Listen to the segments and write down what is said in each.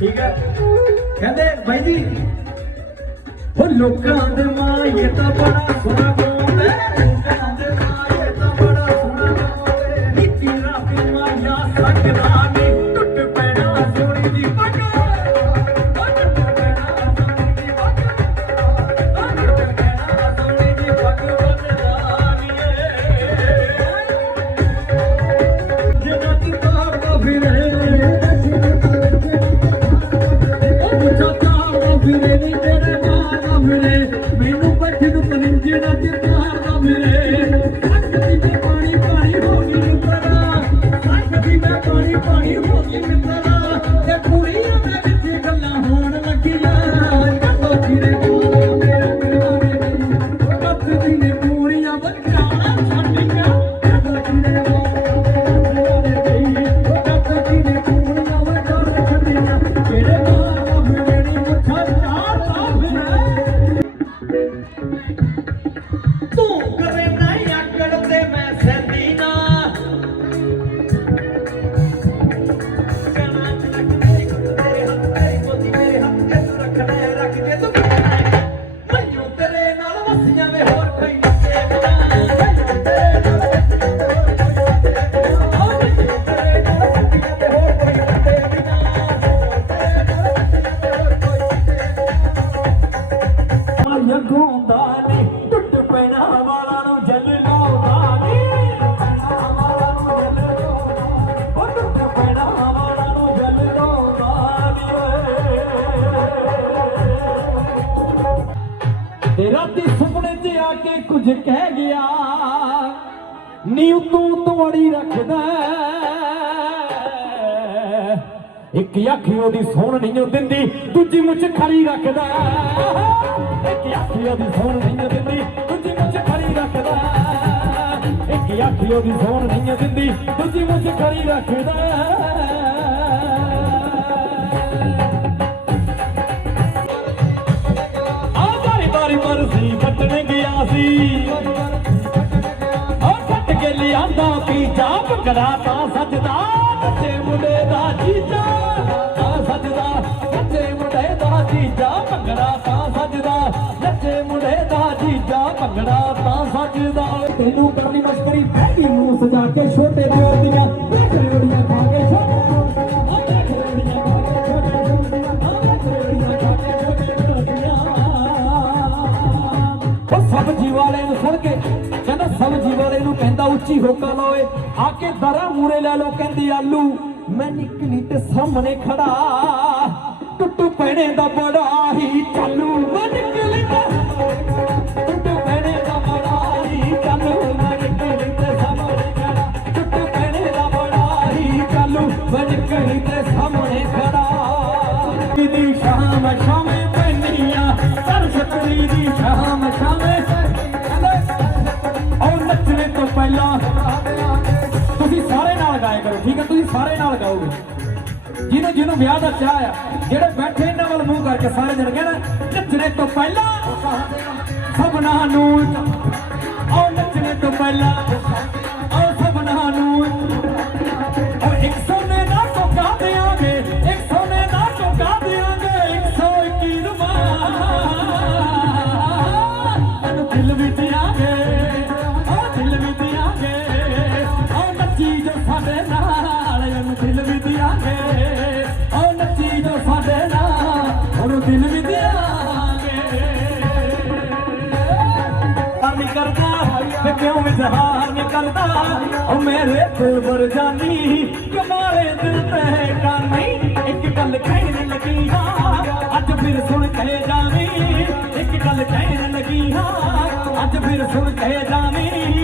ਠੀਕ ਹੈ। ਕਹਿੰਦੇ ਬਾਈ ਜੀ, ਉਹ ਲੋਕਾਂ ਦੇ ਮਾਏ ਤਾਂ ਬੜਾ ਸੋਹਣਾ ਗਾਉਂਦੇ ਲੋਕਾਂ ਦੇ ਤਾਰਦਾ ਫਿਰੇ ਨੀ ਤੇਰੇ ਫਿਰੇ ਮੈਨੂੰ ਬੱਠ ਨੂੰ ਪਰਿੰਜਣਾ ਤੇ ਨੀ ਤੂੰ ਤੋੜੀ ਰੱਖਦਾ ਇੱਕ ਅੱਖ ਉਹਦੀ ਸੋਹਣ ਨਹੀਂ ਓ ਦਿੰਦੀ, ਦੂਜੀ ਮੁੱਛ ਖਰੀ ਰੱਖਦਾ ਇੱਕ ਅੱਖ ਉਹਦੀ ਸੋਹਣ ਨਹੀਂ ਓ ਦਿੰਦੀ, ਦੂਜੀ ਮੁੱਛ ਖੜੀ ਰੱਖਦਾ ਇੱਕ ਅੱਖ ਉਹਦੀ ਸੋਹਣ ਨਹੀਂ ਦਿੰਦੀ, ਦੂਜੀ ਮੁੱਛ ਖਰੀ ਰੱਖਦਾ ਪੀਜਾ ਭੰਗੜਾ ਤਾਂ ਸੱਜਦਾ ਕੱਚੇ ਮੁੰਡੇ ਦਾ ਜੀਜਾ। ਤਾਂ ਸੱਜਦਾ ਬੱਚੇ ਮੁੰਡੇ ਦਾ ਜੀਜਾ। ਭੰਗੜਾ ਤਾਂ ਸੱਜਦਾ ਬੱਚੇ ਮੁੰਡੇ ਦਾ ਜੀਜਾ। ਭੰਗੜਾ ਤਾਂ ਸੱਜਦਾ। ਤੈਨੂੰ ਕਰਨੀ ਮਸਕਰੀ ਬੈਗੀ ਨੂੰ ਸਜਾ ਕੇ। ਛੋਟੇ ਦਿਓ ਦੀਆਂ ਦੇਖ ਰੋੜੀਆਂ ਖਾ ਕੇ, ਛੋਟੇ ਉਹ ਦੇਖ ਰੋੜੀਆਂ ਸਬਜ਼ੀ ਵਾਲੇ ਨੂੰ ਸੁਣ ਕੇ, ਕਹਿੰਦਾ ਸਬਜ਼ੀ ਵਾਲੇ ਨੂੰ ਕਹਿੰਦਾ ਉੱਚੀ ਹੋਕਾ ਲਾਓਏ। ਆ ਕੇ ਦਰਾ ਮੂਰੇ ਲੈ ਲੋ ਕਹਿੰਦੀ ਆਲੂ। ਮੈਂ ਨਿਕਲੀ ਤੇ ਸਾਹਮਣੇ ਖੜਾ। ਟੁੱਟੂ ਪੈਣੇ ਦਾ ਬੜਾ ਹੀ ਚਾਲੂ। ਮੈਂ ਨਿਕਲੀ ਤੇ ਟੁੱਟੂ ਪੈਣੇ ਦਾ ਬੜਾ ਹੀ ਚਾਲੂ। ਮੈਂ ਨਿਕਲੀ ਤੇ ਸਾਹਮਣੇ ਖੜਾ। ਟੁੱਟੂ ਪੈਣੇ ਦਾ ਬੜਾ ਹੀ ਚਾਲੂ। ਮੈਂ ਨਿਕਲੀ ਤੇ ਸਾਹਮਣੇ ਖੜਾ। ਦੀ ਸ਼ਾਮ, ਸ਼ਾਮੇ ਪੈਨੀਆਂ ਸਰ ਦੀ ਸ਼ਾਮ, ਸ਼ਾਮੇ ਔਰ ਨੱਚਣੇ ਤੋਂ ਪਹਿਲਾਂ ਜਿਹਨੂੰ ਜਿਹਨੂੰ ਵਿਆਹ ਦਾ ਚਾਹ ਆ, ਜਿਹੜੇ ਬੈਠੇ ਇਹਨਾਂ ਵੱਲ ਮੂੰਹ ਕਰਕੇ ਸਾਰੇ ਜਣ ਕਹਿਣਾ ਨੱਚਣੇ ਤੋਂ ਪਹਿਲਾਂ ਸਭਨਾ ਨੂੰ ਔਰ ਨੱਚਣੇ ਤੋਂ ਪਹਿਲਾਂ। ਤੇ ਕਿਉਂ ਉਹ ਮੇਰੇ ਦਿਲ ਵਰ ਜਾਨੀ ਕਮਾਰੇ ਦਿਲ ਤੇ ਕਾਨੀ ਇੱਕ ਗੱਲ ਕਹਿਣ ਲੱਗੀ ਹਾਂ, ਅੱਜ ਫਿਰ ਸੁਣ ਕੇ ਜਾਵੀਂ। ਇੱਕ ਗੱਲ ਕਹਿਣ ਲੱਗੀ ਹਾਂ, ਅੱਜ ਫਿਰ ਸੁਣ ਕੇ ਜਾਵੀਂ।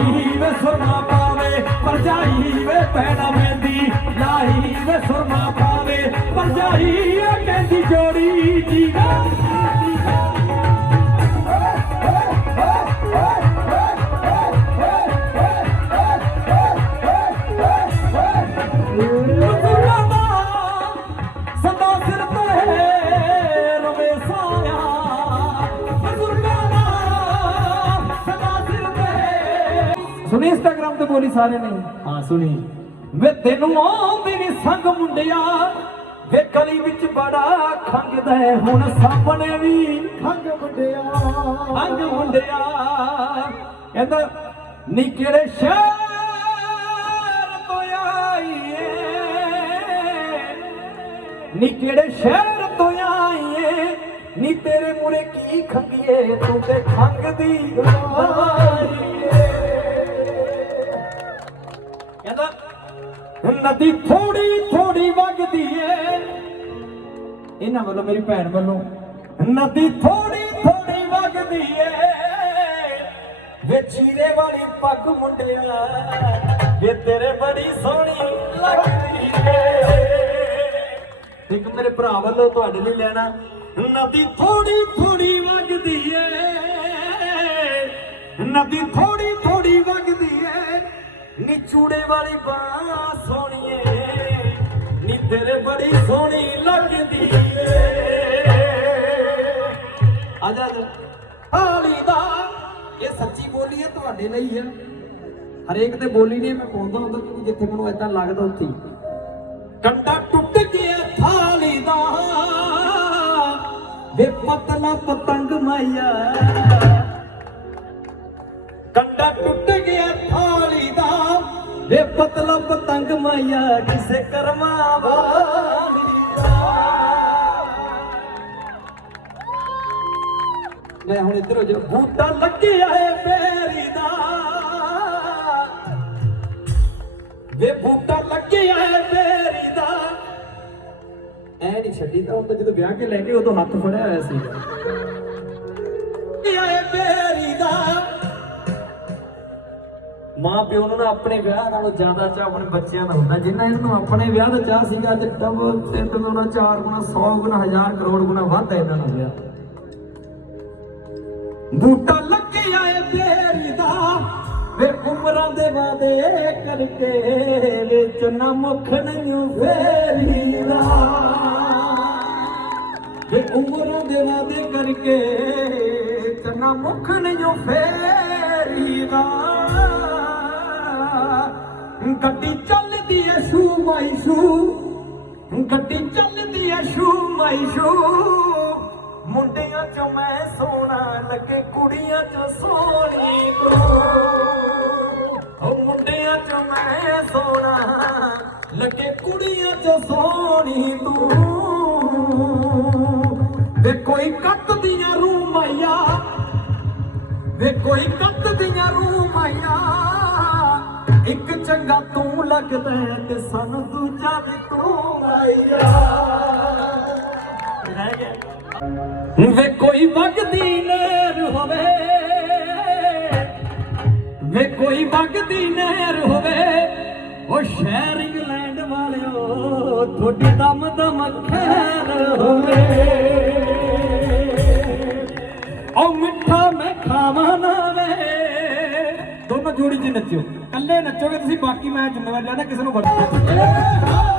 ਸੁਰਮਾ ਪਾਵੇ ਪਰਜਾਈ ਵੇ ਪੈਣਾ ਮਹਿੰਦੀ ਲਾਈ ਵੇ ਸੁਰਮਾ ਪਾਵੇ ਪਰਜਾਈ ਇਹ ਕਹਿੰਦੀ ਜੋੜੀ ਜੀਗਾ ਬਜ਼ੁਰਗਾਂ ਬੋਲੀ ਸਾਰੇ ਨੇ। ਹਾਂ ਸੁਣੀ। ਵੇ ਤੈਨੂੰ ਆਉਂਦੀ ਨੀ ਸੰਗ ਮੁੰਡਿਆ ਵੇ ਗਲੀ ਵਿੱਚ ਬੜਾ ਖੰਗਦਾ ਹੁਣ ਸਾਹਮਣੇ ਵੀ ਖੰਗ ਮੁੰਡਿਆ। ਅੰਗ ਮੁੰਡਿਆ। ਕਹਿੰਦਾ ਨੀ ਕਿਹੜੇ ਸ਼ਹਿਰ ਤੋਂ ਆਈਏ? ਨੀ ਕਿਹੜੇ ਸ਼ਹਿਰ ਤੋਂ ਆਈਏ? ਨੀ ਤੇਰੇ ਮੂਰੇ ਕੀ ਖੰਗੀਏ? ਤੂੰ ਤੇ ਖੰਗਦੀ ਆਈਏ ਕਹਿੰਦਾ ਨਦੀ ਥੋੜੀ ਥੋੜੀ ਵਗਦੀ ਏ। ਇਹਨਾਂ ਵੱਲੋਂ, ਮੇਰੀ ਭੈਣ ਵੱਲੋਂ, ਨਦੀ ਥੋੜੀ ਥੋੜੀ ਵਗਦੀ ਏ। ਵੇ ਚੀਰੇ ਵਾਲੀ ਪੱਗ ਮੁੰਡਿਆ, ਵੇ ਤੇਰੇ ਬੜੀ ਸੋਹਣੀ ਲੱਗਦੀ ਏ। ਇੱਕ ਮੇਰੇ ਭਰਾ ਵੱਲੋਂ ਤੁਹਾਡੇ ਲਈ ਲੈਣਾ, ਨਦੀ ਥੋੜੀ ਥੋੜੀ ਵਗਦੀ ਏ। ਨਦੀ ਥੋੜੀ ਥੋੜੀ ਚੂੜੇ ਵਾਲੀ ਬਾਹ ਸੋਹਣੀਏ। ਨੀ ਬੜੀ ਸੋਹਣੀ ਲੱਗਦੀ ਏ। ਆਜਾ ਹਾਲੀ ਦਾ, ਇਹ ਸੱਚੀ ਬੋਲੀ ਹੈ ਤੁਹਾਡੇ ਲਈ ਹੈ ਹਰੇਕ ਤੇ ਬੋਲੀ ਨਹੀਂ ਮੈਂ ਪਾਉਂਦਾ ਹੁੰਦਾ ਕਿ ਜਿੱਥੇ ਮੈਨੂੰ ਏਦਾਂ ਲੱਗਦਾ ਉੱਥੇ ਕੰਡਾ ਟੁੱਟ ਗਿਆ ਥਾਲੀ ਦਾ। ਵੇ ਪਤਲਾ ਪਤੰਗ ਮਾਇਆ। ਕੰਡਾ ਟੁੱਟ ਗਿਆ ਥਾਲੀ ਵੇ ਪਤਲਾ ਪਤੰਗ ਮਾਇਆ ਕਿਸੇ ਕਰਮਾ ਵਾਲੀ ਮੈਂ ਹੁਣ ਇੱਧਰ ਹੋ ਬੂਟਾ ਲੱਗਿਆ ਏ ਬੇਰੀ ਦਾ। ਵੇ ਬੂਟਾ ਲੱਗਿਆ ਏ ਬੇਰੀ ਦਾ। ਐ ਨਹੀਂ ਛੱਡੀ ਤਾਂ ਹੁੰਦਾ ਜਦੋਂ ਵਿਆਹ ਕੇ ਲੈ ਕੇ ਉਦੋਂ ਹੱਥ ਫੜਿਆ ਹੋਇਆ ਸੀ ਏ ਬੇਰੀ ਮਾਂ ਪਿਓ ਨੂੰ ਨਾ ਆਪਣੇ ਵਿਆਹ ਨਾਲੋਂ ਜ਼ਿਆਦਾ ਚਾਹ ਆਪਣੇ ਬੱਚਿਆਂ ਦਾ ਹੁੰਦਾ। ਜਿੰਨਾ ਇਹਨਾਂ ਨੂੰ ਆਪਣੇ ਵਿਆਹ ਦਾ ਚਾਹ ਸੀਗਾ ਤੇ ਡਬਲ ਤਿੰਨ ਗੁਣਾ ਚਾਰ ਗੁਣਾ 100 ਗੁਣਾ, ਹਜ਼ਾਰ ਕਰੋੜ ਗੁਣਾ ਵੱਧ ਹੈ ਇਹਨਾਂ ਨੂੰ ਵਿਆਹ ਬੂਟਾ ਲੱਗਿਆ ਏ ਤੇਰੀ ਦਾ, ਵੇ ਉਮਰਾਂ ਦੇ ਵਾਦੇ ਕਰਕੇ ਵਿੱਚ ਨਾ ਮੁਖ ਨਹੀਂ ਫੇਰੀ ਦਾ ਵੇ ਉਮਰਾਂ ਦੇ ਵਾਦੇ ਕਰਕੇ ਚੰਨਾ ਮੁਖ ਨਹੀਂ ਫੇਰੀ ਦਾ ਗੱਡੀ ਚੱਲਦੀ ਐ ਸ਼ੂ ਮਾਈ ਸ਼ੂ ਗੱਡੀ ਚੱਲਦੀ ਐ ਸ਼ੂ ਮਾਈ ਸ਼ੂ ਮੁੰਡਿਆਂ ਚੋਂ ਮੈਂ ਸੋਹਣਾ ਲੱਗੇ, ਕੁੜੀਆਂ ਚੋਂ ਸੋਹਣੀ ਤੂੰ। ਉਹ ਮੁੰਡਿਆਂ ਚੋਂ ਮੈਂ ਸੋਹਣਾ ਲੱਗੇ, ਕੁੜੀਆਂ ਚੋਂ ਸੋਹਣੀ ਤੂੰ। ਵੇ ਕੋਈ ਕੱਤ ਦੀਆਂ ਰੂਮਾਈਆ ਵੇ ਕੋਈ ਕੱਤ ਦੀਆਂ ਰੂਮਾਈਆ ਇੱਕ ਚੰਗਾ ਤੂੰ ਲੱਗਦਾ ਤੇ ਸਾਨੂੰ ਦੂਜਾ ਵੀ ਤੂੰ ਆਈਆ ਰਹਿ ਗਿਆ। ਵੇ ਕੋਈ ਵਗਦੀ ਨਹਿਰ ਹੋਵੇ ਵੇ ਕੋਈ ਵਗਦੀ ਨਹਿਰ ਹੋਵੇ ਉਹ ਸ਼ਹਿਰ ਇੰਗਲੈਂਡ ਵਾਲਿਓ, ਤੁਹਾਡੀ ਦਮ ਦਮ ਖੈਰ ਹੋਵੇ। ਉਹ ਮਿੱਠਾ ਮੈਂ ਖਾਵਾਂ ਨਾ ਵੇ। ਦੋਨੋਂ ਜੋੜੀ ਜੀ ਨੱਚਿਓ। ਇਕੱਲੇ ਨੱਚੋਗੇ ਤੁਸੀਂ ਬਾਕੀ ਮੈਂ ਜ਼ਿੰਮੇਵਾਰ ਲੈਣਾ ਕਿਸੇ ਨੂੰ ਵਰਤਣਾ।